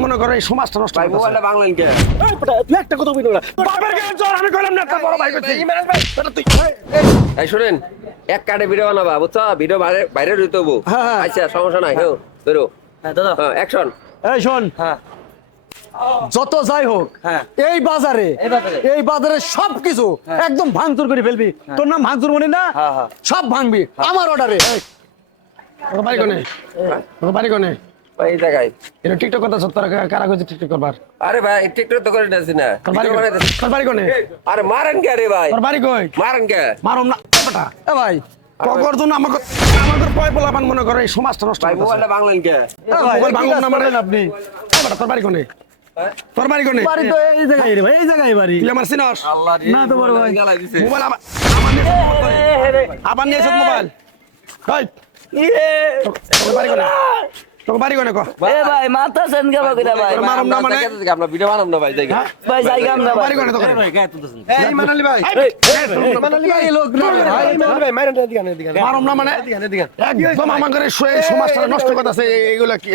মনে করে এই সমাজটা নষ্ট ভাই মোবাইলটা বাংলান কে তুই একটা কথা বলি না বাপের গায়ে জ্বর আমি কইলাম না একটা বড় ভাই কইছি তুই এই শুনেন এক কাটে ভিডিও বানাবা বুঝছো ভিডিও বাইরে বাইরে রইতে হবো হ্যাঁ। আচ্ছা সমস্যা নাই হেও বেরো হ্যাঁ দাদা হ্যাঁ অ্যাকশন এই শোন হ্যাঁ যত যাই হোক হ্যাঁ। এই বাজারে সবকিছু একদম ভাঙচুর করে ফেলবি তোর নাম ভাঙচুর মনি না হ্যাঁ, হ্যাঁ। সব ভাঙবি আমার অর্ডারে বাড়ি কোনে বাড়ি কোনে এই জায়গায় এটা টিকটক কথা সত্তর কারা কইছে টিকটক করবার আরে ভাই টিকটক তো করে নাছি না তোর বাড়ি কোনে আরে মারেন কে রে ভাই তোর বাড়ি কই মারেন কে মারুম না বেটা এ ভাই কগর জন্য আমাকে পয় পোলাপান মনে করে এই সমাজটা নষ্ট ভাই করতেছে মোবাইলটা বাংলান কে মোবাইল ভাঙুন না মারেন আপনি এ বেটা তোর বাড়ি কোনে তোর বাড়ি কোনে বাড়ি তো এই জায়গায় রে ভাই এই জায়গায় বাড়ি তুই আমার সিনস আল্লাহ রে না তো বড় ভাই। গালা দিছে মোবাইল আবার নিয়ে এসে মোবাইল ভাই তোর বাড়ি কোনে তোর বাড়ি কোনে কো এ ভাই মাথা সেন গেল কিনা ভাই মারুম না মানে আমরা ভিডিও বানাম না ভাই দেখে ভাই যাইগাম না বাড়ি কোনে তোর এই মানালি ভাই মানালি ভাই এই লোক না ভাই মানালি ভাই মারেন এদিকে মারুম না মানে একদম আমাদের সমাজটা নষ্ট করতেছে এইগুলা কি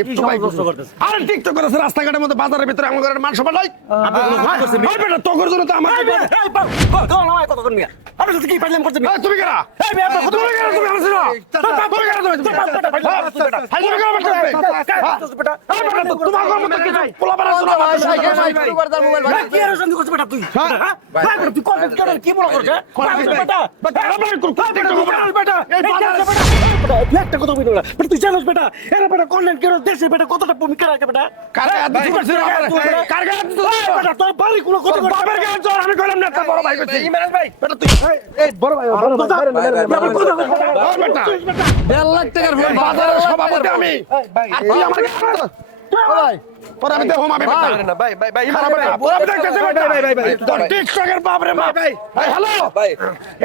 আরে টিকটক করতেছে রাস্তাঘাটের মধ্যে বাজারের ভিতরে আমাদের মান সম্মান নাই বেটা তোর জন্য তো আমার তুমি কেরা তুমি কেরা তুমি আমার ছিল তুমি কেরা তুমি তোমার মতো কিছু পোলাপান আছে না কি আর সন্ধি করছ বেটা তুই ভাই তুই কত কি বলা করছ বেটা তুই একটা কথা বলি না বেটা তুই জানিস বেটা এরা বেটা কন্টেন্ট করে দেশে বেটা কতটা ভূমিকা রাখে বেটা বেটা তোর বাড়ি কোনো কথা বাপের গায়ে জ্বর আমি কইলাম না একটা বড় ভাই কইছি বেটা তুই বড় ভাই দেড় লাখ টাকার ফোন বাজারের সভাপতি আমি আর তুই আমার ভাই পরে আমি দেখো মামি বেটা না ভাই ভাই ভাই আমি দেখতেছি তোর টিকটকের বাপ রে বাপ ভাই হ্যালো ভাই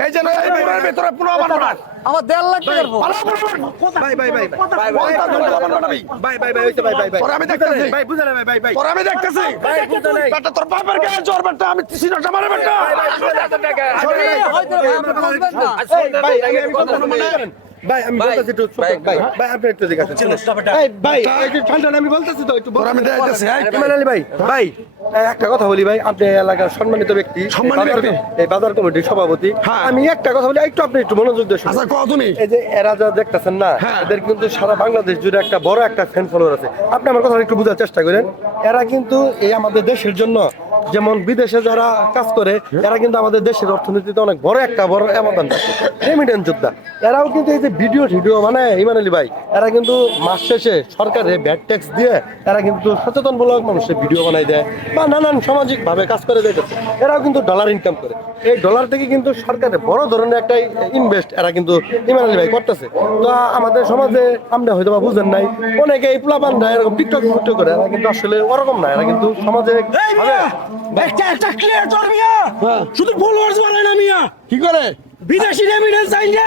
এই যে এই মোবাইলের ভিতরে পুরো আমার আমার 1.5 লাখ টাকার ফোন ভাই ভাই ভাই ভাই ভাই ভাই ভাই হইছে ভাই ভাই ভাই পরে আমি দেখতেছি ভাই বুঝা না ভাই ভাই পরে আমি দেখতেছি বেটা তোর বাপের গায়ে জ্বর বেটা আমি সিনাটা মারে বেটা ভাই আমি কথা মানে ভাই আমি বলতেছি একটু ভাই ভাই আপনি একটু দিকে আসেন এই ভাই একটু ঠান্ডা আমি বলতেছি তো একটু পরে আমি দেখতেছি মানালি ভাই ভাই একটা কথা বলি ভাই আপনি এলাকার সম্মানিত ব্যক্তি সম্মানিত ব্যক্তি। এই বাজার কমিটির সভাপতি হ্যাঁ। আমি একটা কথা বলি একটু আপনি একটু মনোযোগ দিয়ে শুনুন। আচ্ছা কও তুমি এই যে এরা যা দেখতেছেন না হ্যাঁ। এদের কিন্তু সারা বাংলাদেশ জুড়ে একটা বড় একটা ফ্যান ফলোয়ার আছে আপনি আমার কথা একটু বোঝার চেষ্টা করেন এরা কিন্তু এই আমাদের দেশের জন্য যেমন বিদেশে যারা কাজ করে এরা কিন্তু আমাদের দেশের অর্থনীতিতে অনেক বড় একটা বড় অবদান রাখে রেমিটেন্স যোদ্ধা এরাও কিন্তু এই যে ভিডিও মানে ইমানালি ভাই এরা কিন্তু মাস শেষে সরকারে ভ্যাট ট্যাক্স দিয়ে এরা কিন্তু সচেতনমূলক মানুষের ভিডিও বানাই দেয় বা নানান সামাজিক ভাবে কাজ করে দিতেছে এরাও কিন্তু ডলার ইনকাম করে এই ডলার থেকে কিন্তু সরকারের বড় ধরনের একটা ইনভেস্ট এরা কিন্তু ইমানালি ভাই করতেছে তো আমাদের সমাজে আমরা হয়তো বা বুঝেন নাই অনেকে এই পোলাপানরা এরকম টিকটক করে এরা কিন্তু আসলে ওরকম না এরা কিন্তু সমাজে একটা ক্লিয়ার কর মিয়া শুধু ফলোয়ার্স বাড়ায় না মিয়া কি করে বিদেশি রেমিটেন্স আইনা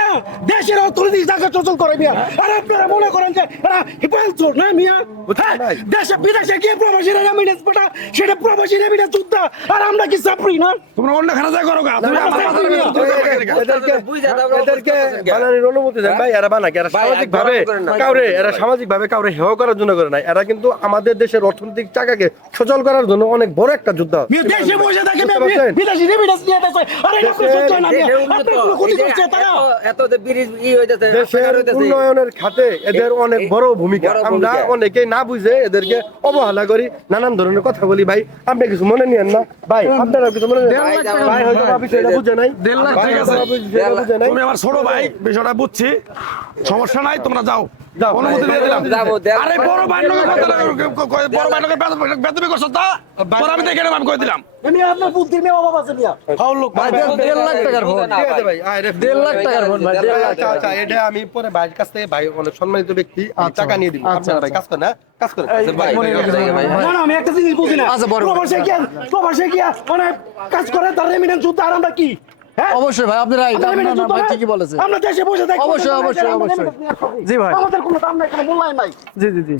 দেশের অর্থনীতি টাকা চলাচল করে মিয়া আর আপনারা মনে করেন যে এরা হিপালচোর না মিয়া হ্যাঁ, দেশে বিদেশে গিয়ে প্রবাসী রেমিটেন্স পাঠা সেটা প্রবাসী রেমিটেন্স যোদ্ধা আর আমরা কি চাপরি না তোমরা অন্য খানা যা করো গা তুমি আমার বাজারের ভিতরে এদেরকে বানানোর অনুমতি দেন ভাই এরা বানায় এরা সামাজিক ভাবে কাউরে হেয় করার জন্য করে না এরা কিন্তু আমাদের দেশের অর্থনৈতিক চাকাকে সচল করার জন্য অনেক বড় একটা যোদ্ধা দেশে বসে থাকে বিদেশি রেমিটেন্স নিয়ে দেশে আরে এটা কোনো সহ্য হয় না মিয়া আপনারা কোনো ক্ষতি করছে তারা এত ব্রিজ হইতাছে দেশের উন্নয়নের খাতে এদের অনেক বড় ভূমিকা আমরা অনেকেই না বুঝে এদেরকে অবহেলা করি নানান ধরনের কথা বলি ভাই আপনি কিছু মনে নিয়েন না ভাই আপনারা কিছু মনে নিয়েন ভাই হয়তো বিষয়টা বুঝে নাই 1.5 লাখ ঠিক আছে তুমি আমার ছোট ভাই বিষয়টা বুঝছি সমস্যা নাই তোমরা যাও অনুমতি দিয়ে দিলাম আরে বড় ভাই বড় ভাই বেদবি করছো তা পরে আমি দেখে আমি কই দিলাম মিয়া আপনার বুদ্ধি মেয়ে অভাব আছে মিয়া ফাউল লোক ভাই 1.5 লাখ টাকার ফোন ঠিক আছে ভাই 1.5 লাখ টাকার ফোন ভাই 1.5 লাখ আচ্ছা আচ্ছা এটা আমি পরে ভাইয়ের কাছ থেকে ভাই অনেক সম্মানিত ব্যক্তি আমি টাকা নিয়ে দিব আপনারা ভাই কাজ করেন না কাজ করেন না না আমি একটা জিনিস বুঝি না আচ্ছা, বড় ভাই। প্রবাসে গিয়া মানে কাজ করে তার রেমিটেন্স যোদ্ধা আর আমরা কি হ্যাঁ অবশ্যই ভাই আপনি রাইট ভাই ঠিকই বলেছেন আমরা দেশে বসে থাকি অবশ্যই, অবশ্যই, অবশ্যই। জি ভাই। আমাদের কোনো দাম নাই কোনো মূল্যায়ন নাই জি